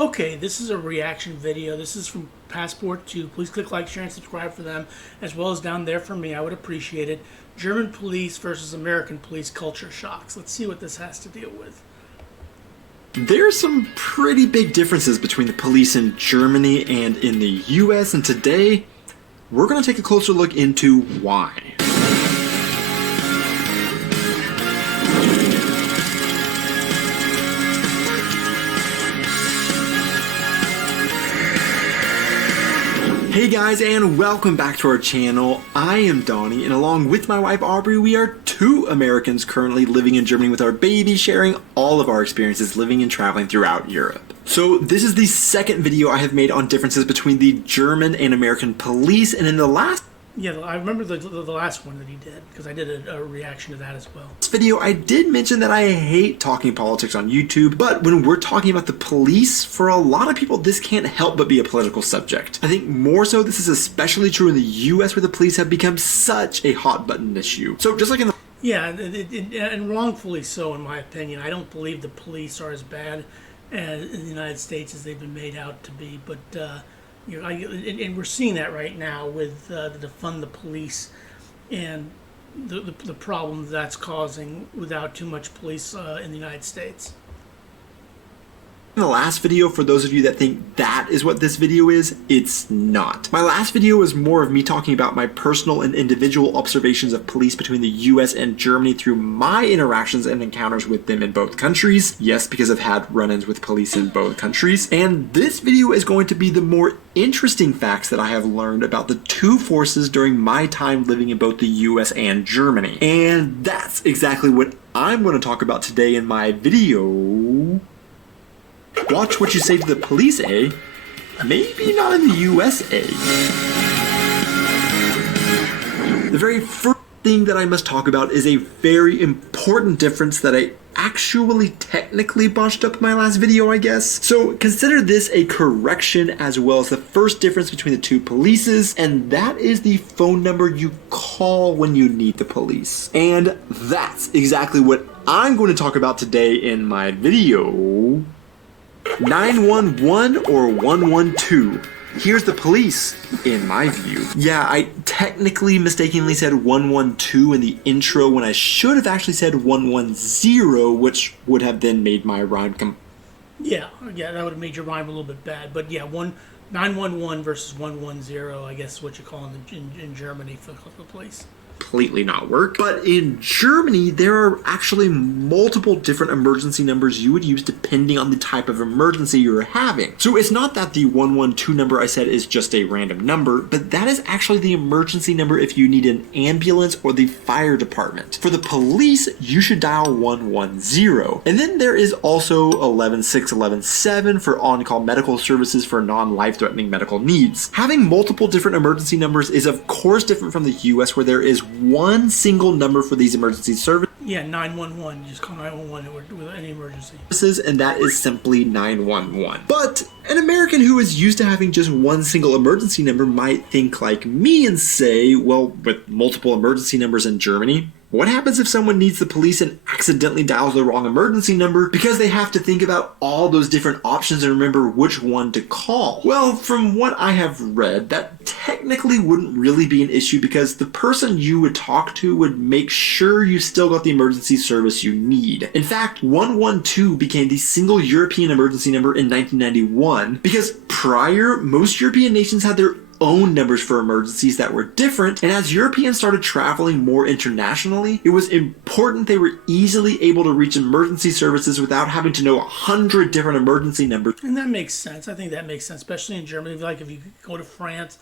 Okay, this is a reaction video. This is from Passport 2. Please click like, share, and subscribe for them, as well as down there for me. I would appreciate it. German police versus American police culture shocks. Let's see what this has to deal with. There are some pretty big differences between the police in Germany and in the US, and today we're going to take a closer look into why. Hey guys, and welcome back to our channel. I am Donnie, and along with my wife Aubrey, we are two Americans currently living in Germany with our baby, sharing all of our experiences living and traveling throughout Europe. So this is the second video I have made on differences between the German and American police, and in the last I remember the last one that he did, because I did a reaction to that as well. This video, I did mention that I hate talking politics on YouTube, but when we're talking about the police, for a lot of people, this can't help but be a political subject. I think more so this is especially true in the US, where the police have become such a hot button issue. So just like in the and wrongfully so, in my opinion. I don't believe the police are as bad in the United States as they've been made out to be, but and we're seeing that right now with the defund the police and the problem that's causing without too much police in the United States. In the last video, for those of you that think that is what this video is, it's not. My last video was more of me talking about my personal and individual observations of police between the US and Germany through my interactions and encounters with them in both countries. Yes, because I've had run-ins with police in both countries. And this video is going to be the more interesting facts that I have learned about the two forces during my time living in both the US and Germany. And that's exactly what I'm going to talk about today in my video. Watch what you say to the police, eh? Maybe not in the USA. The very first thing that I must talk about is a very important difference that I actually technically botched up in my last video, I guess. So consider this a correction as well as the first difference between the two polices, and that is the phone number you call when you need the police. And that's exactly what I'm going to talk about today in my video. 911 or 112. Here's the police, in my view. Yeah, I technically mistakenly said 112 in the intro when I should have actually said 110, which would have then made my rhyme Yeah, that would have made your rhyme a little bit bad. But yeah, 911 versus 110, I guess is what you call in Germany for the police. Completely not work. But in Germany, there are actually multiple different emergency numbers you would use depending on the type of emergency you're having. So it's not that the 112 number I said is just a random number, but that is actually the emergency number if you need an ambulance or the fire department. For the police, you should dial 110. And then there is also 116, 117 for on-call medical services for non-life-threatening medical needs. Having multiple different emergency numbers is of course different from the US, where there is one single number for these emergency services. Yeah, 911. You just call 911 with any emergency. And that is simply 911. But an American who is used to having just one single emergency number might think like me and say, well, with multiple emergency numbers in Germany, what happens if someone needs the police and accidentally dials the wrong emergency number because they have to think about all those different options and remember which one to call? Well, from what I have read, that technically wouldn't really be an issue because the person you would talk to would make sure you still got the emergency service you need. In fact, 112 became the single European emergency number in 1991 because prior, most European nations had their own numbers for emergencies that were different, and as Europeans started traveling more internationally, it was important they were easily able to reach emergency services without having to know 100 different emergency numbers. And that makes sense. I think that makes sense, especially in Germany. Like if you go to France,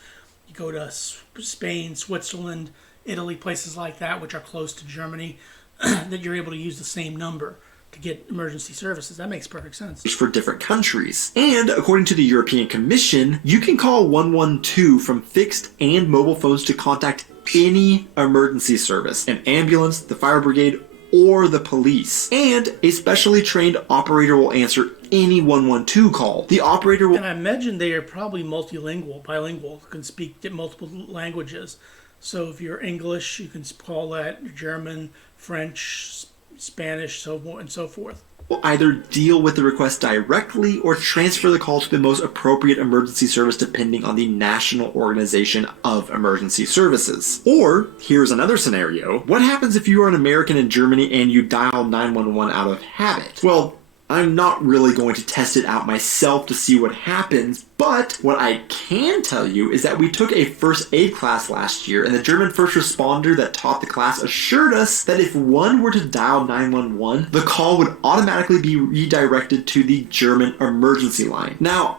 you go to Spain, Switzerland, Italy, places like that, which are close to Germany, that you're able to use the same number to get emergency services. That makes perfect sense. For different countries. And according to the European Commission, you can call 112 from fixed and mobile phones to contact any emergency service, an ambulance, the fire brigade, or the police. And a specially trained operator will answer any 112 call. The operator will... And I imagine they are probably bilingual, can speak multiple languages. So if you're English, you can call that German, French, Spanish, so on and so forth. will either deal with the request directly or transfer the call to the most appropriate emergency service depending on the national organization of emergency services. Or, here's another scenario. What happens if you are an American in Germany and you dial 911 out of habit? Well, I'm not really going to test it out myself to see what happens, but what I can tell you is that we took a first aid class last year, and the German first responder that taught the class assured us that if one were to dial 911, the call would automatically be redirected to the German emergency line. Now,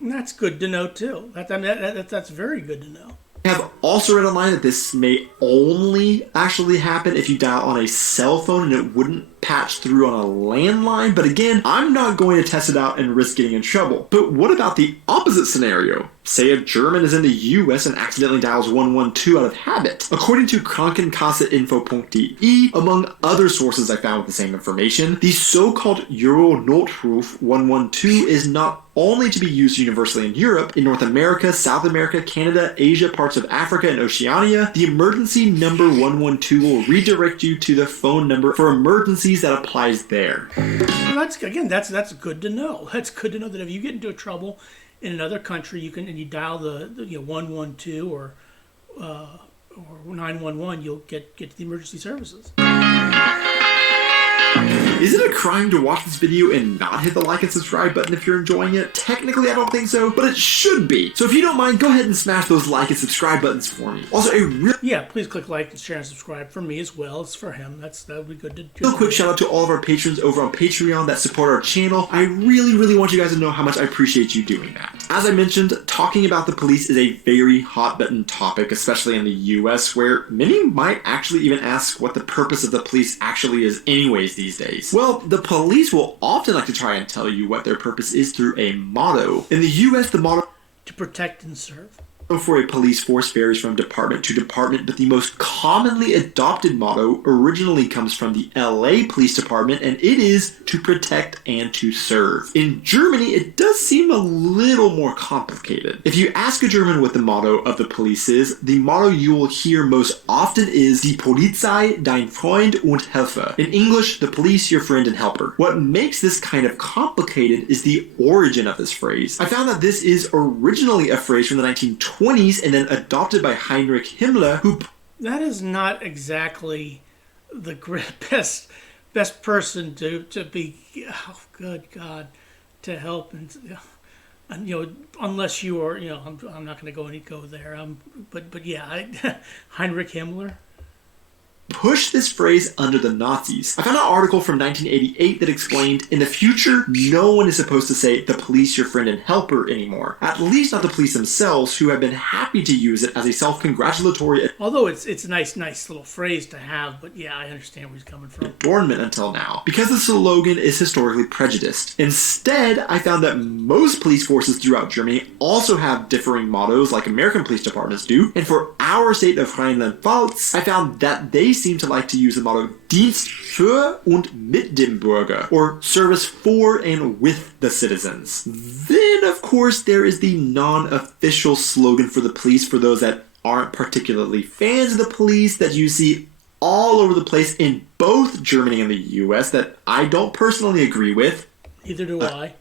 That's good to know, too. That's very good to know. I have also read online that this may only actually happen if you dial on a cell phone and it wouldn't patch through on a landline, but again, I'm not going to test it out and risk getting in trouble. But what about the opposite scenario? Say a German is in the US and accidentally dials 112 out of habit. According to Krankenkasseinfo.de, among other sources I found with the same information, the so-called Euro-Notruf 112 is not only to be used universally in Europe, in North America, South America, Canada, Asia, parts of Africa, and Oceania. The emergency number 112 will redirect you to the phone number for emergencies that applies there. Well, that's good to know. That's good to know that if you get into trouble in another country, you dial the 112 or 911, you'll get to the emergency services. Is it a crime to watch this video and not hit the like and subscribe button if you're enjoying it? Technically, I don't think so, but it should be. So if you don't mind, go ahead and smash those like and subscribe buttons for me. Also, please click like and share and subscribe for me as well as for him. That would be good to do. Real quick shout out to all of our patrons over on Patreon that support our channel. I really want you guys to know how much I appreciate you doing that. As I mentioned, talking about the police is a very hot button topic, especially in the US, where many might actually even ask what the purpose of the police actually is anyways these days. Well, the police will often like to try and tell you what their purpose is through a motto. In the US, the motto to protect and serve for a police force varies from department to department, but the most commonly adopted motto originally comes from the LA Police Department, and it is to protect and to serve. In Germany, it does seem a little more complicated. If you ask a German what the motto of the police is, the motto you will hear most often is Die Polizei, dein Freund und Helfer. In English, the police, your friend and helper. What makes this kind of complicated is the origin of this phrase. I found that this is originally a phrase from the 1920s and then adopted by Heinrich Himmler, who... That is not exactly the best person to be, oh, good God, to help and unless you are, I'm not going to go there. But yeah, Heinrich Himmler. Push this phrase under the Nazis. I found an article from 1988 that explained, in the future, no one is supposed to say the police your friend and helper anymore. At least not the police themselves, who have been happy to use it as a self-congratulatory although it's a nice little phrase to have, but yeah, I understand where he's coming from. Adornment until now, because the slogan is historically prejudiced. Instead, I found that most police forces throughout Germany also have differing mottos like American police departments do, and for our state of Rheinland-Pfalz, I found that they seem to like to use the motto Dienst für und mit dem Bürger, or service for and with the citizens. Then, of course, there is the non-official slogan for the police for those that aren't particularly fans of the police that you see all over the place in both Germany and the US that I don't personally agree with. Neither do I.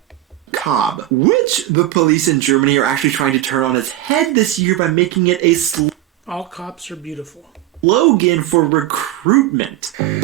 Cobb, which the police in Germany are actually trying to turn on its head this year by making it a all cops are beautiful slogan for recruitment. In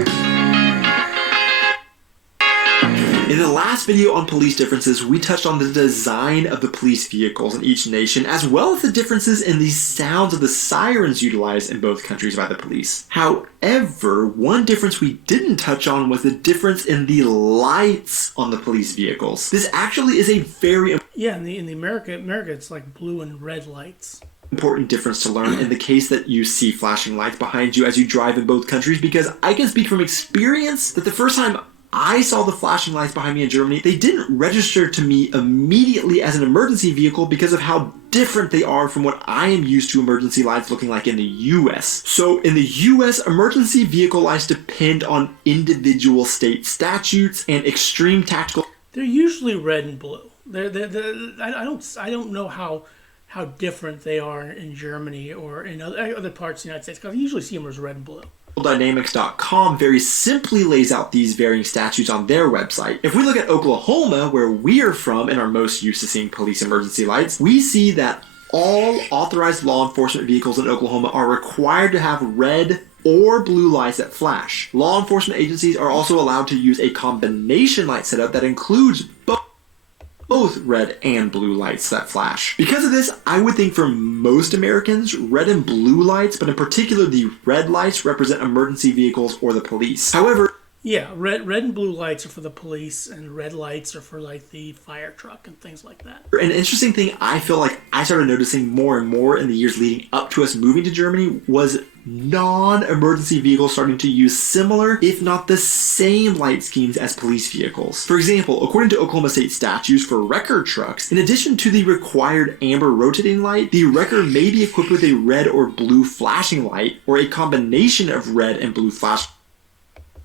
the last video on police differences, we touched on the design of the police vehicles in each nation, as well as the differences in the sounds of the sirens utilized in both countries by the police. However, one difference we didn't touch on was the difference in the lights on the police vehicles. This actually is a very in the America it's like blue and red lights. Important difference to learn in the case that you see flashing lights behind you as you drive in both countries, because I can speak from experience that the first time I saw the flashing lights behind me in Germany, they didn't register to me immediately as an emergency vehicle because of how different they are from what I am used to emergency lights looking like in the US. So in the US, emergency vehicle lights depend on individual state statutes and extreme tactical... They're usually red and blue. I don't know how different they are in Germany or in other parts of the United States, because I usually see them as red and blue. Dynamics.com very simply lays out these varying statutes on their website. If we look at Oklahoma, where we are from and are most used to seeing police emergency lights, we see that all authorized law enforcement vehicles in Oklahoma are required to have red or blue lights that flash. Law enforcement agencies are also allowed to use a combination light setup that includes both red and blue lights that flash. Because of this, I would think for most Americans, red and blue lights, but in particular the red lights, represent emergency vehicles or the police. However, yeah, red and blue lights are for the police, and red lights are for like the fire truck and things like that. an interesting thing I feel like I started noticing more and more in the years leading up to us moving to Germany was non-emergency vehicles starting to use similar, if not the same, light schemes as police vehicles. For example, according to Oklahoma State statutes for wrecker trucks, in addition to the required amber rotating light, the wrecker may be equipped with a red or blue flashing light, or a combination of red and blue flashing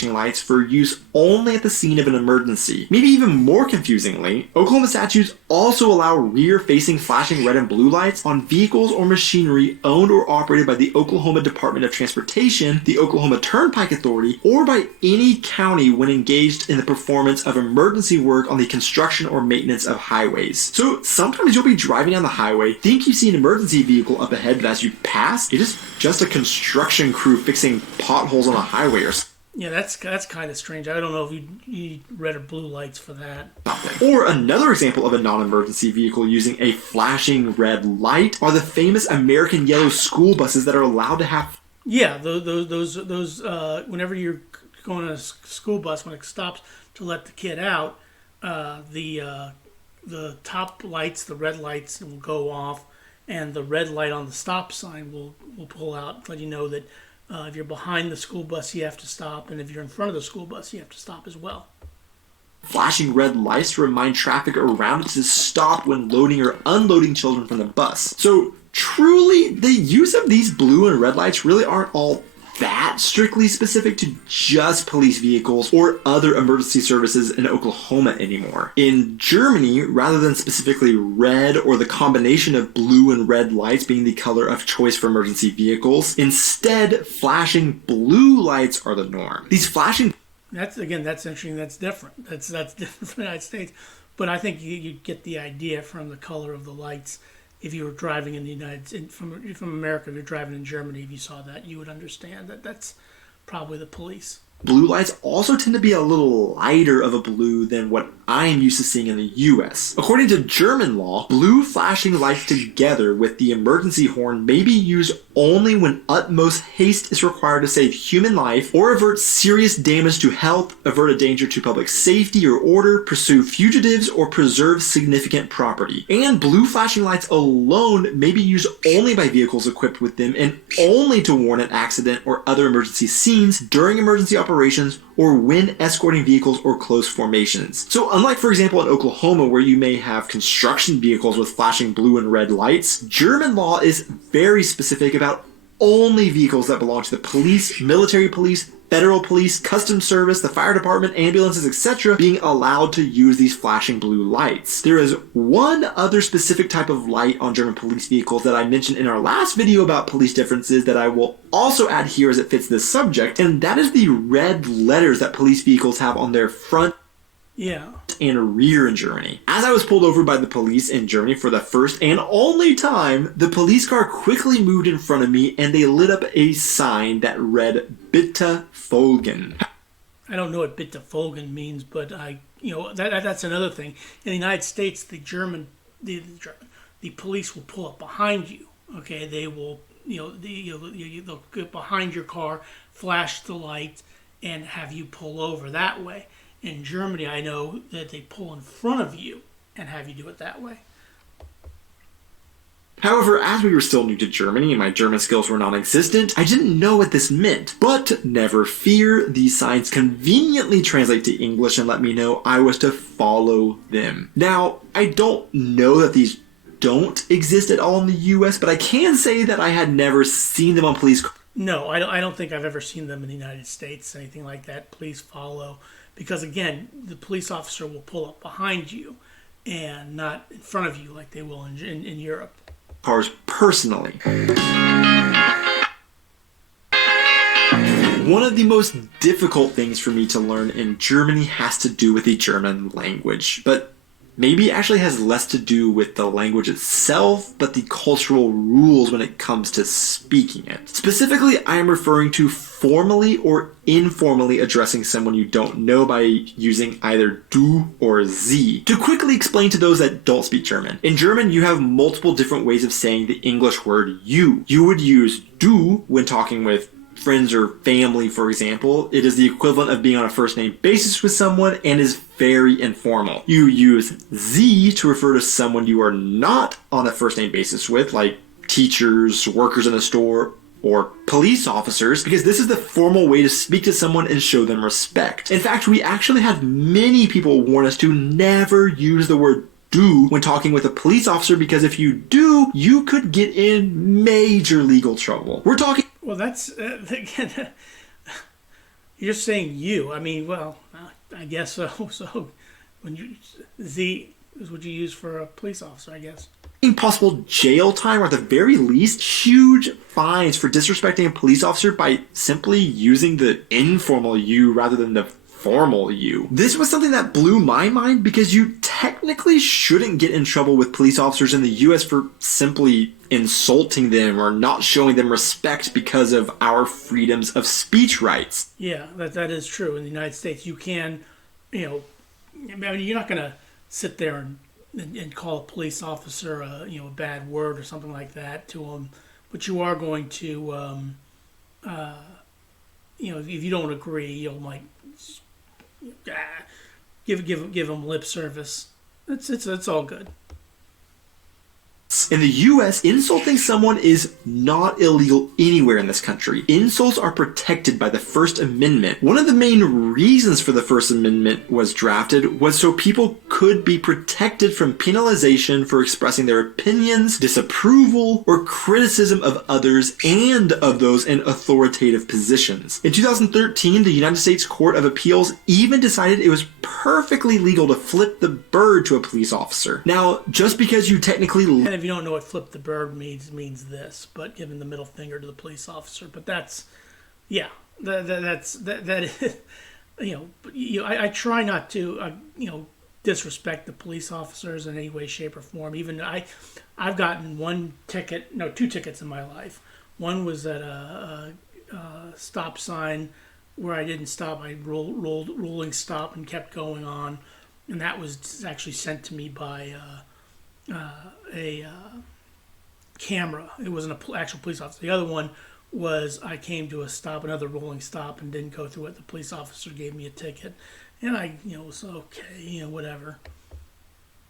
lights for use only at the scene of an emergency. Maybe even more confusingly, Oklahoma statutes also allow rear-facing flashing red and blue lights on vehicles or machinery owned or operated by the Oklahoma Department of Transportation, the Oklahoma Turnpike Authority, or by any county when engaged in the performance of emergency work on the construction or maintenance of highways. So sometimes you'll be driving down the highway, think you see an emergency vehicle up ahead, but as you pass, it is just a construction crew fixing potholes on a highway or something. Yeah, that's kind of strange. I don't know if you need red or blue lights for that. Or another example of a non-emergency vehicle using a flashing red light are the famous American yellow school buses that are allowed to have. Yeah, those whenever you're going on a school bus, when it stops to let the kid out, the top lights, the red lights, will go off, and the red light on the stop sign will pull out, let you know that if you're behind the school bus, you have to stop, and if you're in front of the school bus, you have to stop as well. Flashing red lights to remind traffic around it to stop when loading or unloading children from the bus. So truly, the use of these blue and red lights really aren't all that strictly specific to just police vehicles or other emergency services in Oklahoma anymore. In Germany, rather than specifically red or the combination of blue and red lights being the color of choice for emergency vehicles, instead flashing blue lights are the norm. These flashing That's interesting. That's different. That's different from the United States. But I think you get the idea from the color of the lights. If you were driving in the from America, if you're driving in Germany, if you saw that, you would understand that that's probably the police. Blue lights also tend to be a little lighter of a blue than what I'm used to seeing in the US. According to German law, blue flashing lights together with the emergency horn may be used only when utmost haste is required to save human life or avert serious damage to health, avert a danger to public safety or order, pursue fugitives, or preserve significant property. And blue flashing lights alone may be used only by vehicles equipped with them and only to warn an accident or other emergency scenes during emergency operations or when escorting vehicles or close formations. So unlike, for example, in Oklahoma where you may have construction vehicles with flashing blue and red lights, German law is very specific about only vehicles that belong to the police, military police, federal police, customs service, the fire department, ambulances, etc. being allowed to use these flashing blue lights. There is one other specific type of light on German police vehicles that I mentioned in our last video about police differences that I will also add here as it fits this subject, and that is the red letters that police vehicles have on their front and rear in Germany. As I was pulled over by the police in Germany for the first and only time, the police car quickly moved in front of me and they lit up a sign that read "Bitte folgen." I don't know what "Bitte folgen" means, but that's another thing. In the United States, the police will pull up behind you. Okay, they will they'll get behind your car, flash the light, and have you pull over that way. In Germany, I know that they pull in front of you and have you do it that way. However, as we were still new to Germany and my German skills were non-existent, I didn't know what this meant. But never fear, these signs conveniently translate to English and let me know I was to follow them. Now, I don't know that these don't exist at all in the US, but I can say that I had never seen them on police cars. No, I don't think I've ever seen them in the United States, anything like that. Please follow. Because again, the police officer will pull up behind you and not in front of you like they will in Europe. Cars personally. One of the most difficult things for me to learn in Germany has to do with the German language, but maybe it actually has less to do with the language itself, but the cultural rules when it comes to speaking it. Specifically, I am referring to formally or informally addressing someone you don't know by using either du or sie. To quickly explain to those that don't speak German, in German you have multiple different ways of saying the English word you. You would use du when talking with friends or family, for example. It is the equivalent of being on a first name basis with someone and is very informal. You use sie to refer to someone you are not on a first name basis with, like teachers, workers in a store, or police officers, because this is the formal way to speak to someone and show them respect. In fact, we actually had many people warn us to never use the word do when talking with a police officer, because if you do, you could get in major legal trouble. We're talking... Well, that's again. You're saying you. I mean, well, I guess so. So, when you Z is what you use for a police officer, I guess. Possible jail time, or at the very least, huge fines for disrespecting a police officer by simply using the informal you rather than the formal you. This was something that blew my mind, because you technically shouldn't get in trouble with police officers in the US for simply insulting them or not showing them respect because of our freedoms of speech rights. Yeah, that is true. In the United States, you can, I mean, you're not going to sit there and call a police officer a bad word or something like that to them, but you are going to, if you don't agree, you'll like give them lip service. It's all good. In the US, insulting someone is not illegal anywhere in this country. Insults are protected by the First Amendment. One of the main reasons for the First Amendment was drafted was so people could be protected from penalization for expressing their opinions, disapproval, or criticism of others and of those in authoritative positions. In 2013, the United States Court of Appeals even decided it was perfectly legal to flip the bird to a police officer. Now, just because you technically... And if you don't know what flip the bird means this, but giving the middle finger to the police officer. But that's, yeah, that is, I try not to, disrespect the police officers in any way, shape, or form. Even I've gotten two tickets in my life. One was at a stop sign where I didn't stop. I rolling stop and kept going on, and that was actually sent to me by a camera. It wasn't an actual police officer. The other one was I came to another rolling stop, and didn't go through it. The police officer gave me a ticket, and I, was okay, whatever.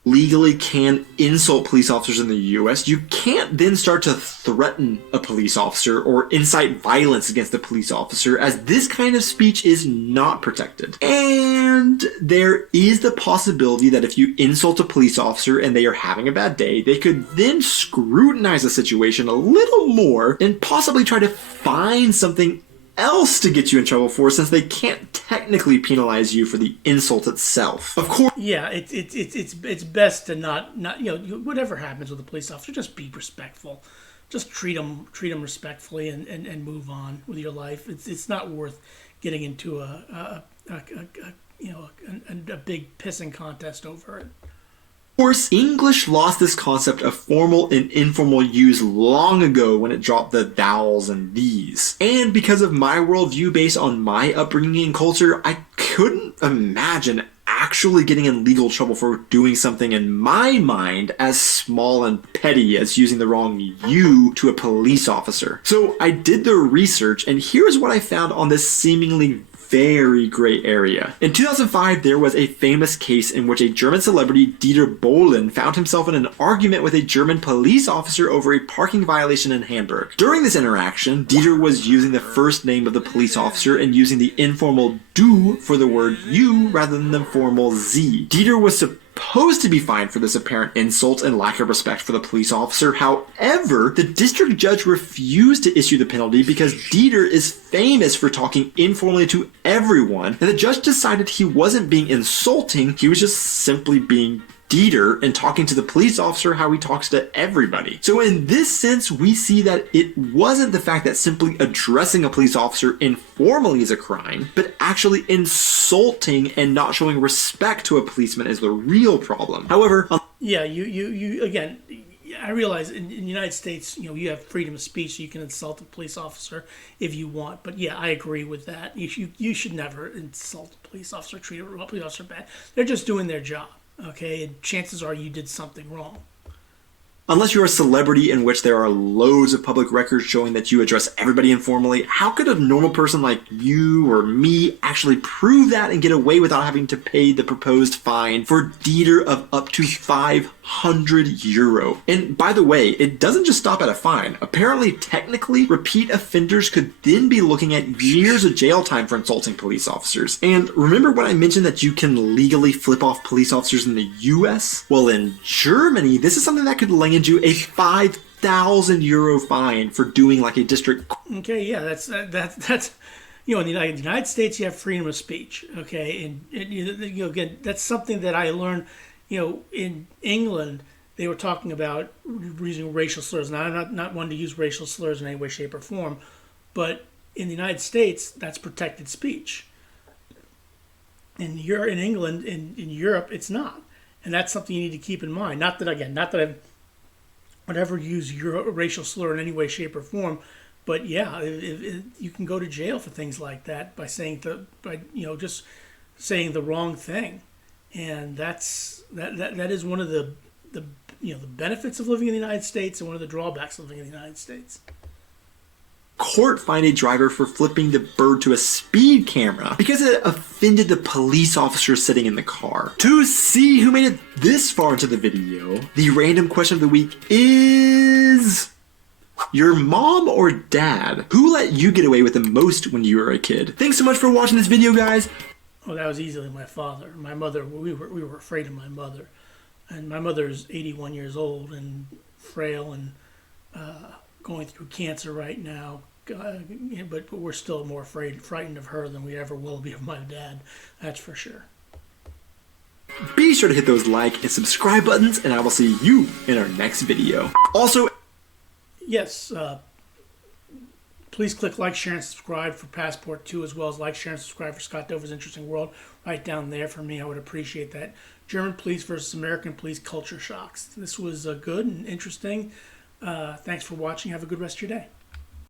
Legally can insult police officers in the US, you can't then start to threaten a police officer or incite violence against a police officer, as this kind of speech is not protected. And there is the possibility that if you insult a police officer and they are having a bad day, they could then scrutinize the situation a little more and possibly try to find something else to get you in trouble for, since they can't technically penalize you for the insult itself. Of course. Yeah, it's best to not whatever happens with a police officer, just be respectful. Just treat them respectfully and move on with your life. It's not worth getting into a big pissing contest over it. Of course, English lost this concept of formal and informal use long ago when it dropped the thous and these. And because of my worldview based on my upbringing and culture, I couldn't imagine actually getting in legal trouble for doing something in my mind as small and petty as using the wrong you to a police officer. So I did the research, and here's what I found on this seemingly very gray area. In 2005, there was a famous case in which a German celebrity, Dieter Bohlen, found himself in an argument with a German police officer over a parking violation in Hamburg. During this interaction, Dieter was using the first name of the police officer and using the informal du for the word you rather than the formal sie. Dieter was supposed to be fined for this apparent insult and lack of respect for the police officer. However, the district judge refused to issue the penalty because Dieter is famous for talking informally to everyone, and the judge decided he wasn't being insulting, he was just simply being Dieter and talking to the police officer how he talks to everybody. So in this sense, we see that it wasn't the fact that simply addressing a police officer informally is a crime, but actually insulting and not showing respect to a policeman is the real problem. However, yeah, you again, I realize in the United States, you have freedom of speech, so you can insult a police officer if you want. But yeah, I agree with that. You should never insult a police officer, treat a police officer bad. They're just doing their job, okay? And chances are you did something wrong. Unless you're a celebrity in which there are loads of public records showing that you address everybody informally, how could a normal person like you or me actually prove that and get away without having to pay the proposed fine for Dieter of up to €500? And by the way, it doesn't just stop at a fine. Apparently, technically, repeat offenders could then be looking at years of jail time for insulting police officers. And remember when I mentioned that you can legally flip off police officers in the US? Well, in Germany, this is something that could land you a €5,000 fine for doing like a district. Okay, yeah, that's in the United States you have freedom of speech. Okay, and again, that's something that I learned. In England they were talking about using racial slurs. Now I'm not one to use racial slurs in any way, shape, or form, but in the United States that's protected speech. In England, in Europe, it's not, and that's something you need to keep in mind. Not that I've would ever use your racial slur in any way, shape, or form, but yeah, you can go to jail for things like that by saying just saying the wrong thing, and that is one of the benefits of living in the United States and one of the drawbacks of living in the United States. Court fined a driver for flipping the bird to a speed camera because it offended the police officer sitting in the car. To see who made it this far into the video, the random question of the week is: your mom or dad? Who let you get away with the most when you were a kid? Thanks so much for watching this video, guys. Well, that was easily my father. My mother, we were afraid of my mother, and my mother is 81 years old and frail and going through cancer right now, but we're still more frightened of her than we ever will be of my dad. That's for sure. Be sure to hit those like and subscribe buttons, and I will see you in our next video. Also, yes, please click like, share, and subscribe for Passport 2, as well as like, share, and subscribe for Scott Dover's Interesting World right down there for me. I would appreciate that. German police versus American police culture shocks. This was good and interesting. Thanks for watching. Have a good rest of your day.